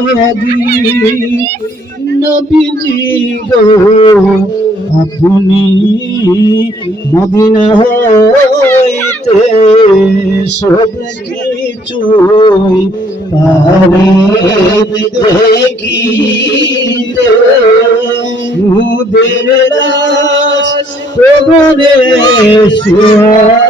যদি নবীজি গো আপনি মদিনা হইতে সব কিছুই পারে দেখিতে মুদের দাস প্রভরে শুয়াইলে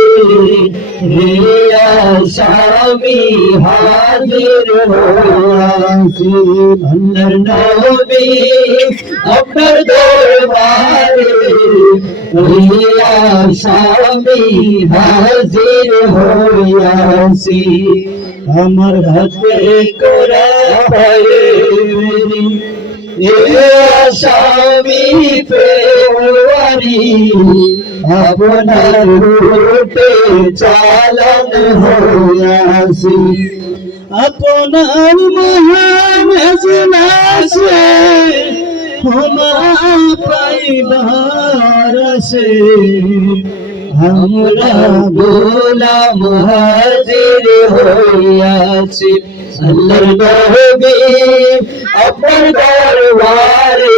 হে স্বামী হাজির হয়েছি আল্লাহর নবী আপনার দরবারে হে স্বামী হাজির হয়েছি আমার হাতে করা পায়ে স্বামী পেওয়ারি আপনার রূপে চালন হইয়াছি আপনার মহানজনাসে ক্ষমা পাইবার আসে। আমরা গোলাম হাজির হইয়াছি। আল্লাহর নবী আপনার দরবারে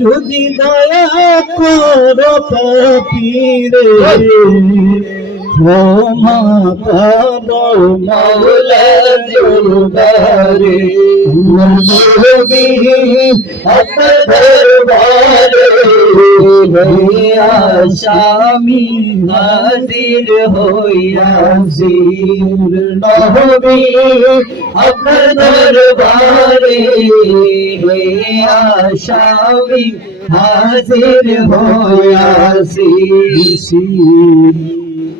যদি দয়া করো পাপিরে ক্ষমা আসামি হাজির হইয়াছি আপনার দরবারে আসামি হাজির হইয়াছি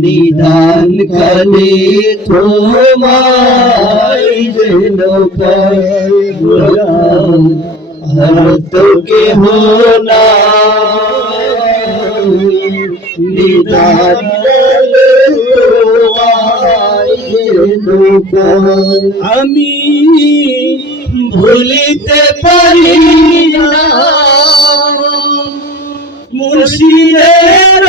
নিদান কালে তোমায় যেন তোকে হোনা নিদান কালে আমি ভুলিতে পারি না। মুর্শিদের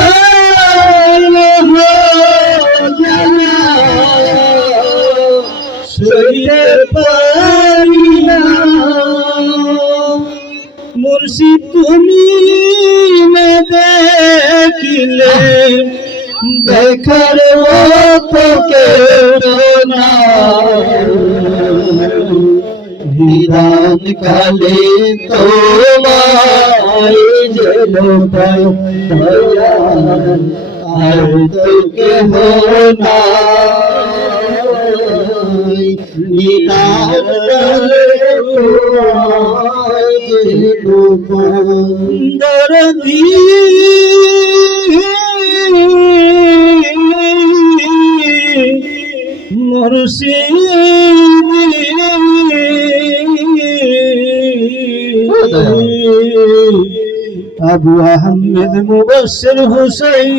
দেখার তো কেউ না বিধান কালে তোমার পাই দয়াল, আর তো কেহ নাই। নিতার তলে দরদি মুর্শিদ আবু আহমেদ মুবাসির হুসাইন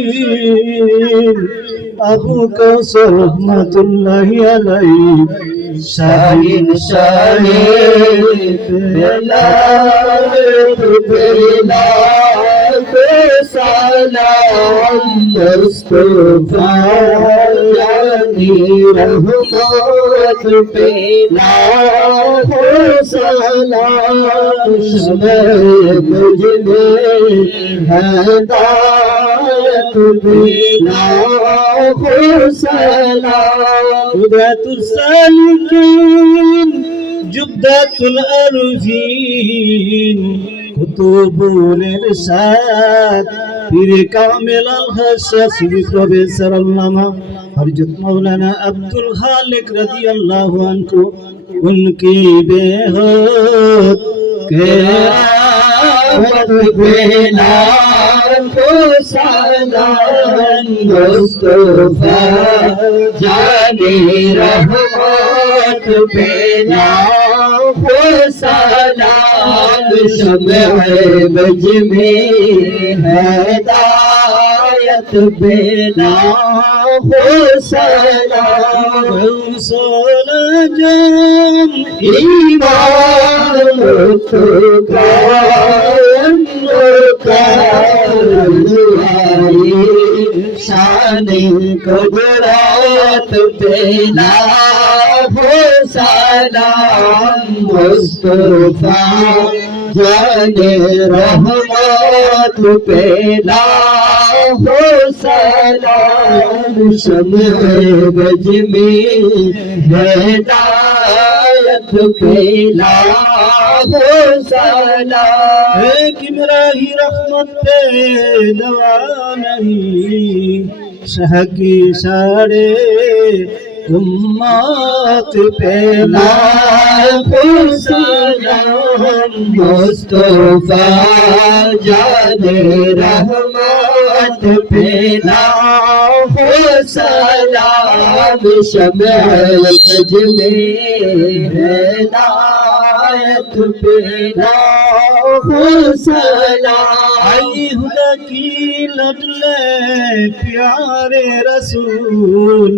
আবু কৌসর রহমাতুল্লাহি আলাইহি শাহিন শাহিন বেলায়েত সালাম মুস্তফা আলী রহমত পে লাখো সালাম মুজদে হেদায়ত পে লাখো সালাম হুদাতুস সালিকিন জুবদাতুল আরজিন বুনের সাদ পীরে কামেল আল হাসাস বিপ্লবে সরলনামা হরজত মৌলানা আব্দুল খালিক রাদিয়াল্লাহু আনহু উনকি বেহদ কে বেলা को सलाम मुस्तफा जाने रहमत बेला को सलाम शमअ बज में हदायत बेला को सलाम सलाम ईमान तो कायम शानी कुदरत पेला हो सलाम मुस्तफा जाने रहमत पेला हो सलाम शमअ बज में हदायत पेला हो सलाम एक इब्राही रहमत पे दवा नहीं শাহী সারে উম্মত পেলার পুসলাম মুস্তফা জানে রহমত পেলা সালাম শমল মজমে হেদায়ত পেলা आई हुदा की लडले प्यारे रसूल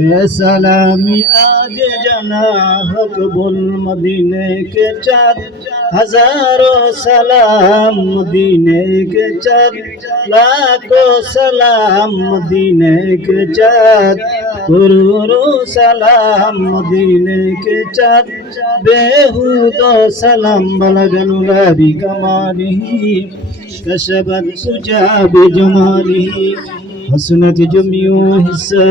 सलामी, आज जना हक बोल मदीने के चार। हज़ारों सलाम मदीने के चार। लाखों सलाम मदीने के चार। गुरु सलाम मदीने के चार। बेहूदो सलाम बलगन रबी कमानी कशबत सुजा बेजुमानी हसनत जमियो हिस्सा